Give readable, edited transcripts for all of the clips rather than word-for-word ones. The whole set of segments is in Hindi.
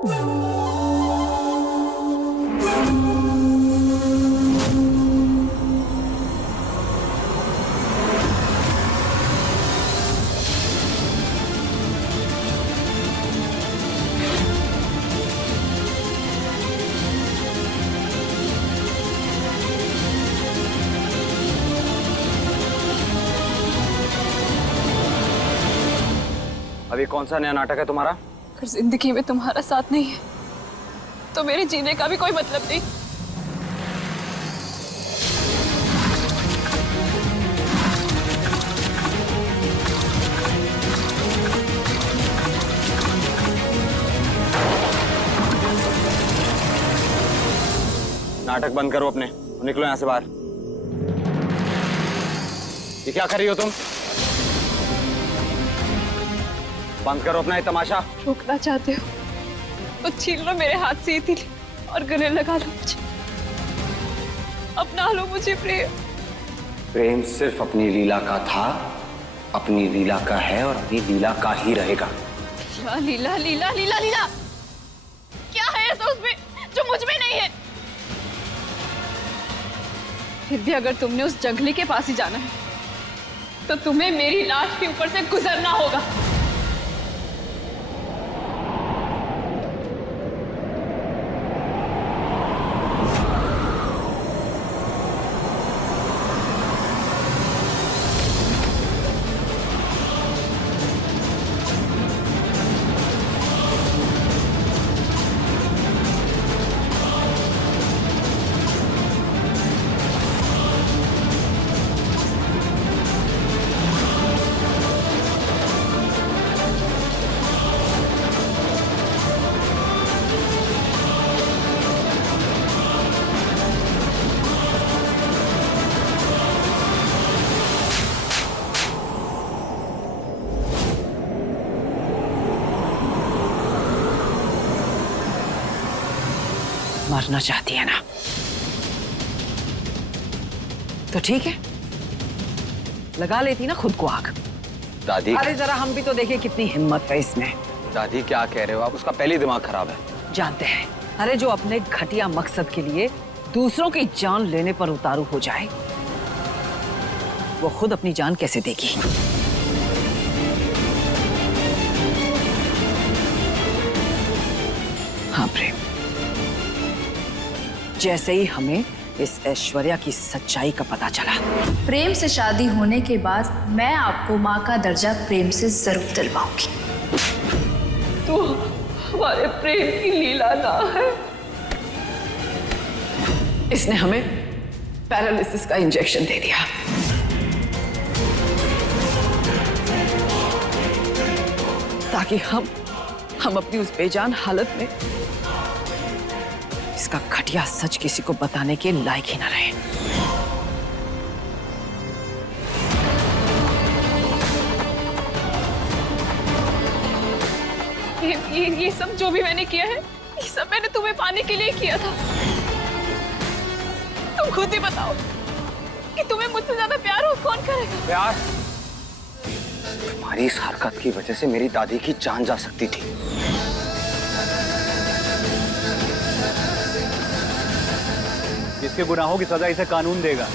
अभी कौन सा नया नाटक है तुम्हारा? अगर जिंदगी में तुम्हारा साथ नहीं है तो मेरे जीने का भी कोई मतलब नहीं। नाटक बंद करो अपने, निकलो यहां से बाहर। ये क्या कर रही हो तुम? बंद करो अपना ये तमाशा। रोकना चाहते हो तो छीन लो मेरे हाथ से ये तिल और गले लगा लो मुझे, अपना लो मुझे प्रेम। प्रेम सिर्फ अपनी लीला का था, अपनी लीला का है और अपनी लीला का ही रहेगा। लीला लीला लीला लीला क्या है ऐसा उसमें जो मुझ में नहीं है? फिर भी अगर तुमने उस जंगली के पास ही जाना है तो तुम्हें मेरी लाश के ऊपर से गुजरना होगा। मरना चाहती है ना, तो ठीक है, लगा लेती ना खुद को आग। दादी, अरे जरा हम भी तो देखें कितनी हिम्मत है इसमें। दादी क्या कह रहे हो आप? उसका पहले ही दिमाग खराब है। जानते हैं, अरे जो अपने घटिया मकसद के लिए दूसरों की जान लेने पर उतारू हो जाए वो खुद अपनी जान कैसे देगी? हाँ प्रेम, जैसे ही हमें इस ऐश्वर्या की सच्चाई का पता चला, प्रेम से शादी होने के बाद मैं आपको माँ का दर्जा प्रेम से जरूर दिलवाऊंगी। तो हमारे प्रेम की लीला ना है। इसने हमें पैरालिसिस का इंजेक्शन दे दिया ताकि हम अपनी उस बेजान हालत में इसका घटिया सच किसी को बताने के लायक ही ना रहे। ये सब जो भी मैंने किया है, ये सब मैंने तुम्हें पाने के लिए किया था। तुम खुद ही बताओ कि तुम्हें मुझसे ज्यादा प्यार हो कौन करेगा? प्यार? तुम्हारी इस हरकत की वजह से मेरी दादी की जान जा सकती थी। जिसके गुनाहों की सजा इसे कानून देगा।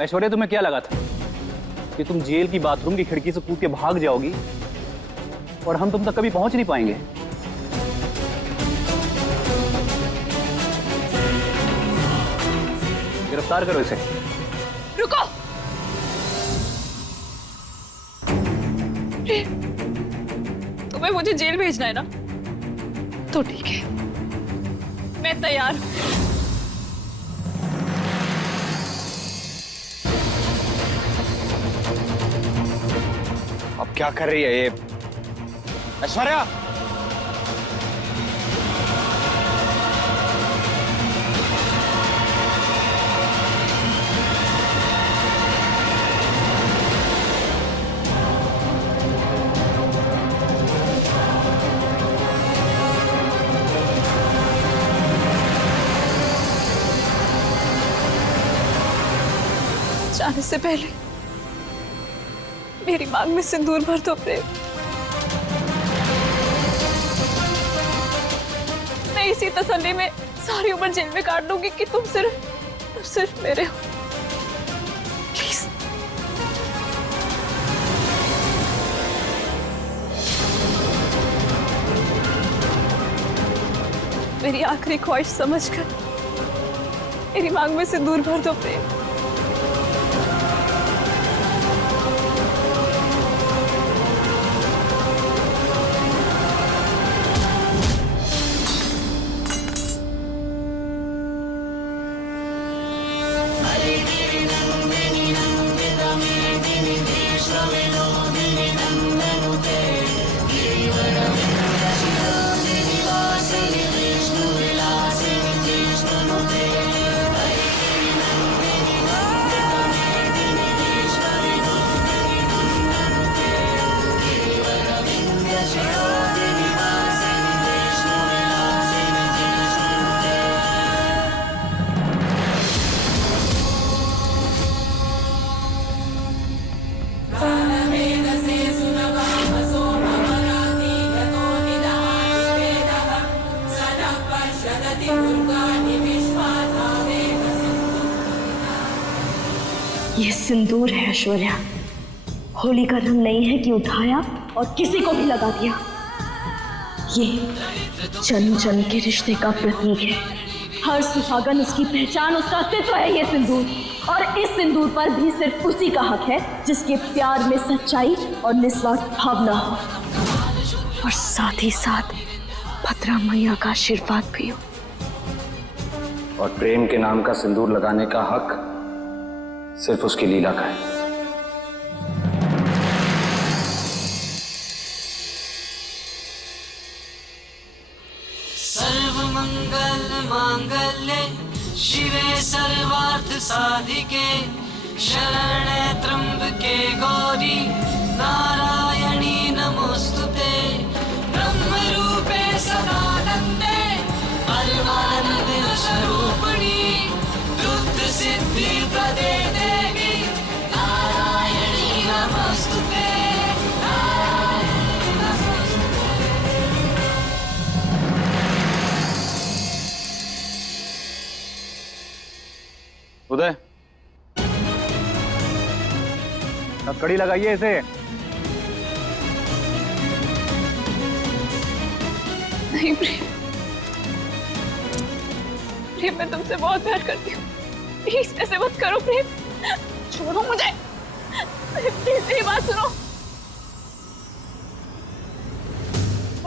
ऐश्वर्या, तुम्हें क्या लगा था कि तुम जेल की बाथरूम की खिड़की से कूद के भाग जाओगी और हम तुम तक कभी पहुंच नहीं पाएंगे? गिरफ्तार करो इसे। रुको, तुम्हें मुझे जेल भेजना है ना, तो ठीक है, मैं तैयार हूं। अब क्या कर रही है ये ऐश्वर्या? जाने से पहले मेरी मांग में सिंदूर भर दो प्रेम। मैं इसी तसल्ली में सारी उम्र जेल में काट लूंगी कि तुम सिर्फ मेरे हो। प्लीज। मेरी आखिरी ख्वाहिश समझकर मेरी मांग में सिंदूर भर दो प्रेम। ये सिंदूर है ऐश्वर्या। होली का रंग नहीं है कि उठाया और किसी को भी लगा दिया। ये जन्म जन्म के रिश्ते का प्रतीक है। हर सुहागन, उसकी पहचान, उसका अस्तित्व है ये सिंदूर। और इस सिंदूर पर भी सिर्फ उसी का हक है जिसके प्यार में सच्चाई और निस्वार्थ भावना हो, और साथ ही साथ भद्रा मैया का आशीर्वाद भी हो। और प्रेम के नाम का सिंदूर लगाने का हक सिर्फ उसकी लीला का है। सर्वमंगल मांगल्ये शिवे सर्वार्थ साधिके शरणे त्र्यंबके गौरी नारायणी नमोस्तुते ब्रह्मरूपे सदानंदे परमानंद स्वरूपिणी रुद्र सिद्धि प्रदे देवी नारायणी नमोस्तुते। उदय, हथकड़ी लगाइए इसे। नहीं प्रेम, प्रेम मैं तुमसे बहुत प्यार करती हूँ। प्लीज ऐसे मत करो प्रेम, छोड़ो मुझे। प्लीज मेरी बात सुनो।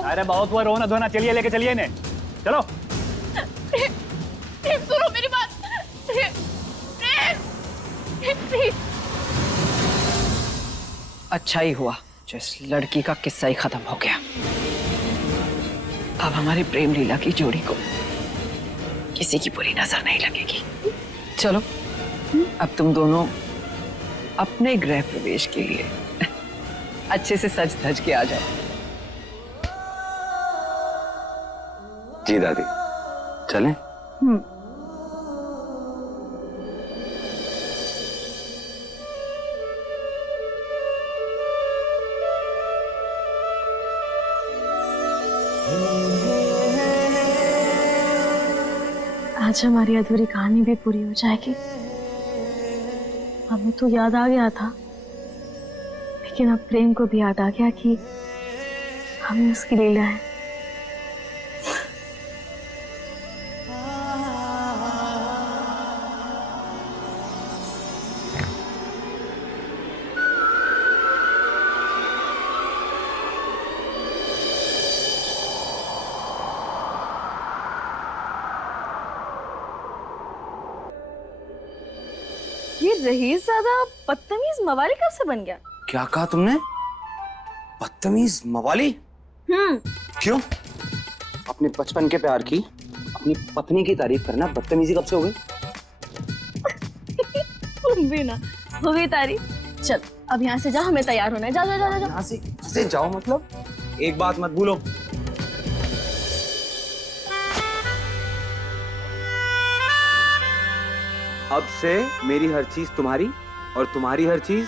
अरे बहुत हुआ रोना धोना, चलिए लेके चलिए इन्हें, चलो। प्रेम, प्रेम सुनो मेरी बात। प्रेम, प्रेम, प्रेम। अच्छा ही हुआ जो इस लड़की का किस्सा ही खत्म हो गया। अब हमारी प्रेम लीला की जोड़ी को किसी की बुरी नजर नहीं लगेगी। चलो अब तुम दोनों अपने गृह प्रवेश के लिए अच्छे से सज धज के आ जाओ। जी दादी, चलें? आज हमारी अधूरी कहानी भी पूरी हो जाएगी। हमें तो याद आ गया था, लेकिन अब प्रेम को भी याद आ गया कि हमें उसकी लीला है। ये रईस ज्यादा बदतमीज मवाली कब से बन गया? क्या कहा तुमने? बदतमीज मवाली? क्यों? अपने बचपन के प्यार की, अपनी पत्नी की तारीफ करना बदतमीजी कब से हो गई? तुम भी ना, हो गई तारीफ। चल अब यहाँ से जा, हमें तैयार होना है। जा जा जा जा। यहाँ से जाओ मतलब? एक बात मत भूलो, अब से मेरी हर चीज तुम्हारी और तुम्हारी हर चीज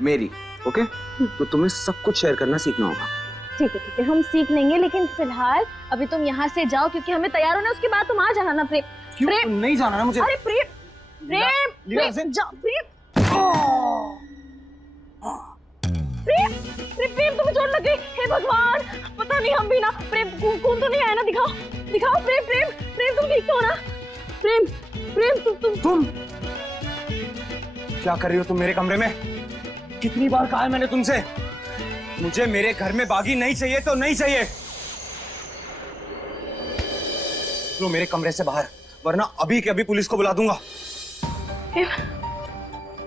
मेरी। ओके? तो तुम्हें सब कुछ शेयर करना सीखना होगा। ठीक है हम सीख लेंगे, लेकिन फिलहाल अभी तुम यहाँ से जाओ क्योंकि हमें तैयार होना है, उसके बाद तुम आ जाना ना प्रेम। क्यों? प्रेम नहीं जाना ना मुझे। अरे प्रेम प्रेम लीला से जाओ प्रेम। प्रेम प्रेम प्रेम तुम्हें चोट लग गई। हे भगवान, पता नहीं हम भी ना। प्रेम खून तो नहीं आया ना? दिखाओ दिखाओ। प्रेम प्रेम प्रेम तुम ठीक तो हो ना? प्रेम प्रेम तुम क्या कर रही हो तुम मेरे कमरे में? कितनी बार कहा है मैंने तुमसे, मुझे मेरे घर में बागी नहीं चाहिए तो नहीं चाहिए। लो मेरे कमरे से बाहर, वरना अभी के अभी पुलिस को बुला दूंगा।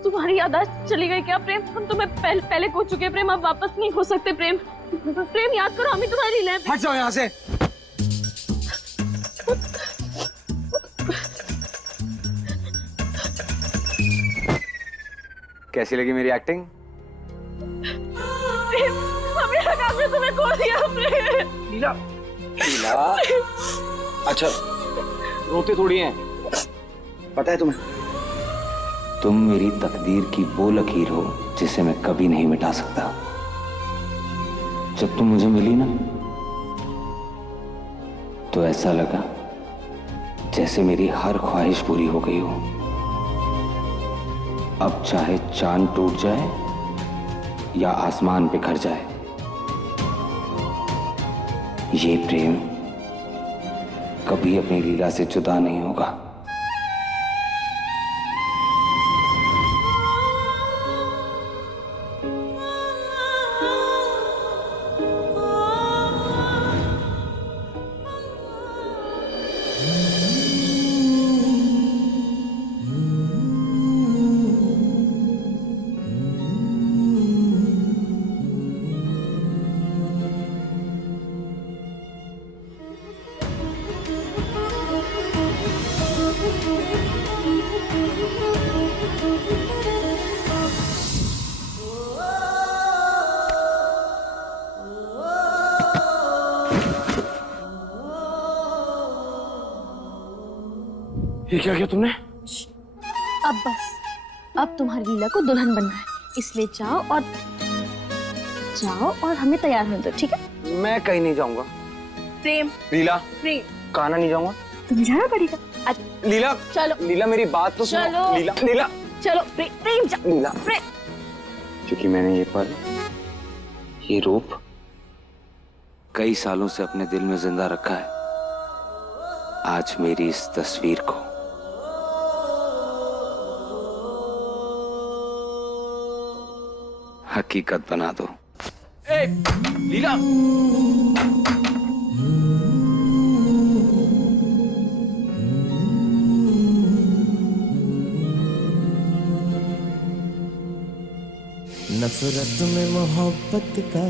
तुम्हारी याददाश्त चली गई क्या प्रेम? हम तुम्हें पहले कह चुके हैं प्रेम, अब वापस नहीं हो सकते प्रेम। प्रेम याद करो, हम ही तुम्हारी लीला है। हट जाओ यहाँ से। कैसी लगी मेरी एक्टिंग? प्रेम हमें लगा हमने तुम्हें खो दिया प्रेम। लीला लीला, अच्छा रोते थोड़ी हैं, पता है तुम्हें? तुम मेरी तकदीर की वो लकीर हो जिसे मैं कभी नहीं मिटा सकता। जब तुम मुझे मिली ना, तो ऐसा लगा जैसे मेरी हर ख्वाहिश पूरी हो गई हो। अब चाहे चांद टूट जाए या आसमान बिखर जाए, ये प्रेम कभी अपनी लीला से जुदा नहीं होगा। ये क्या किया तुमने? अब बस, अब तुम्हारी लीला को दुल्हन बनना है, इसलिए जाओ और हमें तैयार होने दो, ठीक है? मैं कहीं नहीं जाऊंगा। प्रेम लीला, प्रेम कहाँ नहीं जाऊंगा? तुम्हें जाना पड़ेगा। लीला चलो लीला, मेरी बात तो सुनो। चलो। लीला लीला चलो प्रेम जाओ। लीला, प्रेम क्योंकि मैंने ये पल, ये रूप कई सालों से अपने दिल में जिंदा रखा है, आज मेरी इस तस्वीर को हकीकत बना दो। ए, लीला नफरत में मोहब्बत का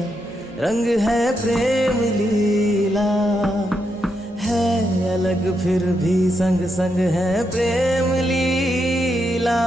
रंग है प्रेम लीला, है अलग फिर भी संग संग है प्रेम लीला।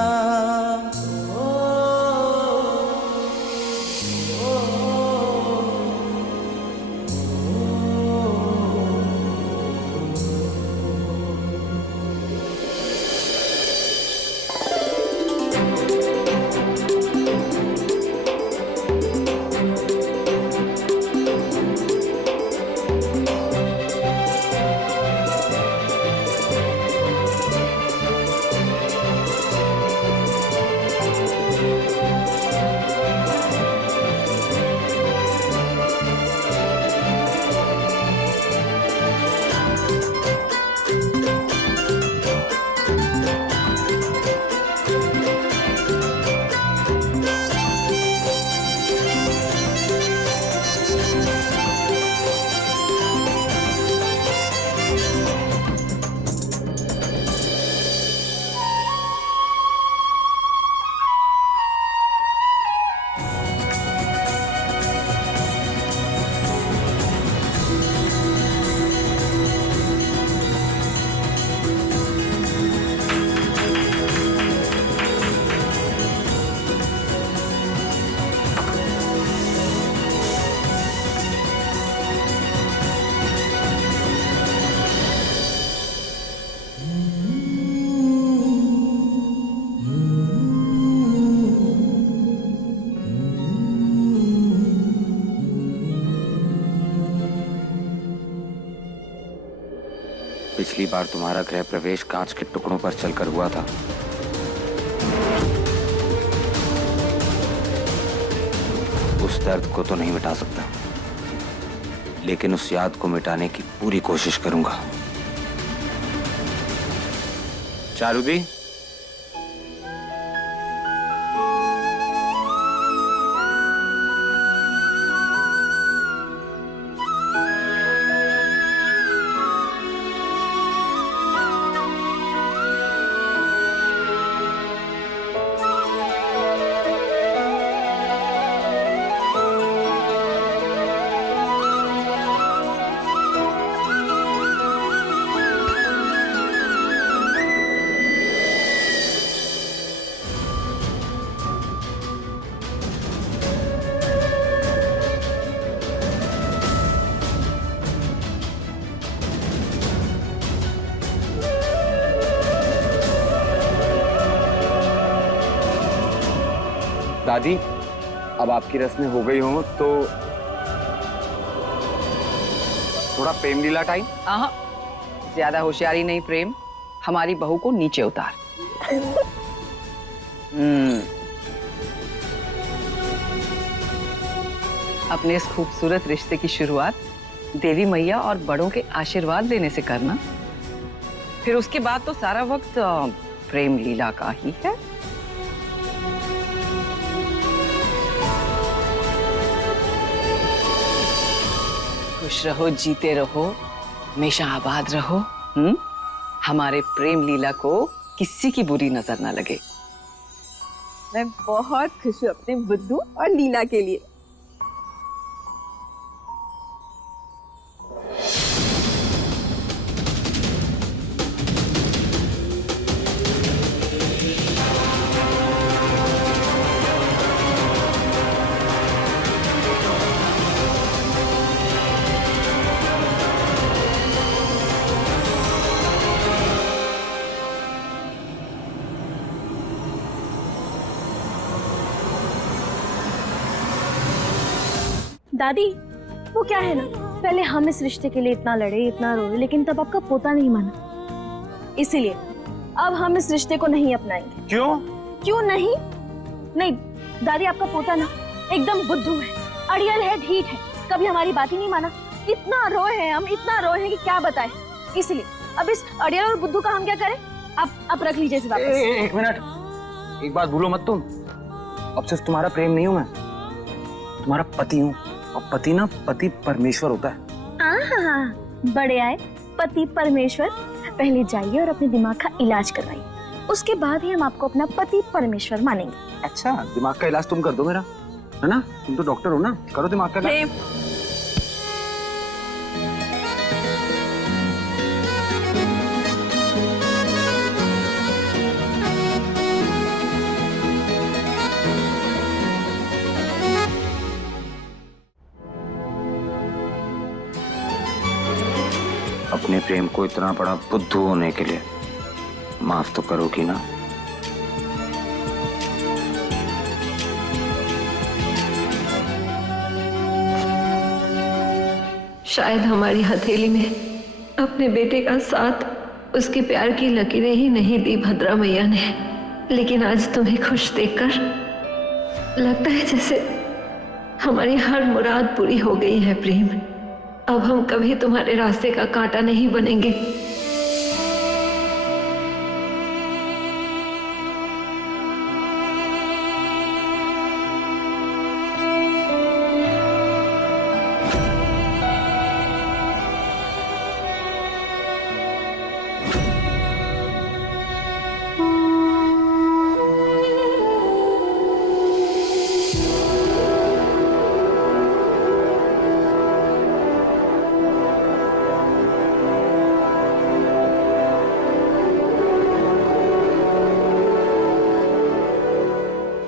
पिछली बार तुम्हारा गृह प्रवेश कांच के टुकड़ों पर चलकर हुआ था। उस दर्द को तो नहीं मिटा सकता, लेकिन उस याद को मिटाने की पूरी कोशिश करूंगा। चारुदी, दादी, अब आपकी रस्में हो गई हो तो थोड़ा प्रेम लीला टाइम। हाँ, ज्यादा होशियारी नहीं प्रेम, हमारी बहू को नीचे उतार। अपने इस खूबसूरत रिश्ते की शुरुआत देवी मैया और बड़ों के आशीर्वाद लेने से करना, फिर उसके बाद तो सारा वक्त प्रेम लीला का ही है। खुश रहो, जीते रहो, हमेशा आबाद रहो। हमारे प्रेम लीला को किसी की बुरी नजर ना लगे। मैं बहुत खुश हूँ अपने बुद्धू और लीला के लिए। दादी, वो क्या है ना, पहले हम इस रिश्ते के लिए इतना लड़े, इतना रोए, लेकिन तब आपका पोता नहीं माना। इसीलिए अब हम इस रिश्ते को नहीं अपनाएंगे। क्यों? क्यों नहीं? नहीं दादी, आपका पोता ना एकदम बुद्धू है, अड़ियल है, ढीठ है, कभी हमारी बात ही नहीं माना। इतना रोए हैं हम, इतना रोए हैं कि क्या बताएं। इसलिए अब इस अड़ियल और बुद्धू का हम क्या करें? आप रख लीजिए इसे वापस। एक मिनट, एक बात भूलो मत तुम, अब सिर्फ तुम्हारा प्रेम नहीं हूं मैं, तुम्हारा पति हूं। और पति ना, पति परमेश्वर होता है। बड़े आए पति परमेश्वर। पहले जाइए और अपने दिमाग का इलाज करवाइए, उसके बाद ही हम आपको अपना पति परमेश्वर मानेंगे। अच्छा, दिमाग का इलाज तुम कर दो मेरा, है ना? तुम तो डॉक्टर हो ना, करो दिमाग का इलाज। अपने प्रेम को इतना बड़ा बुद्धू होने के लिए माफ तो करोगी ना? शायद हमारी हथेली में अपने बेटे का साथ, उसके प्यार की लकीरें ही नहीं दी भद्रा मैया ने, लेकिन आज तुम्हें खुश देखकर लगता है जैसे हमारी हर मुराद पूरी हो गई है प्रेम। अब हम कभी तुम्हारे रास्ते का कांटा नहीं बनेंगे।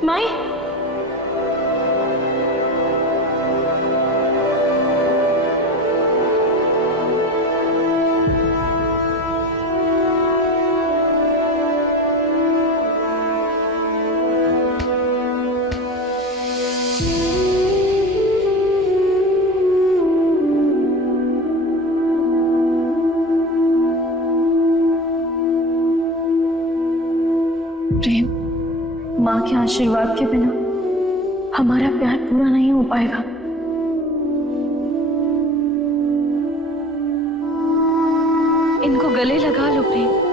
माई, प्रेम, माँ के आशीर्वाद के बिना हमारा प्यार पूरा नहीं हो पाएगा। इनको गले लगा लो प्रेम।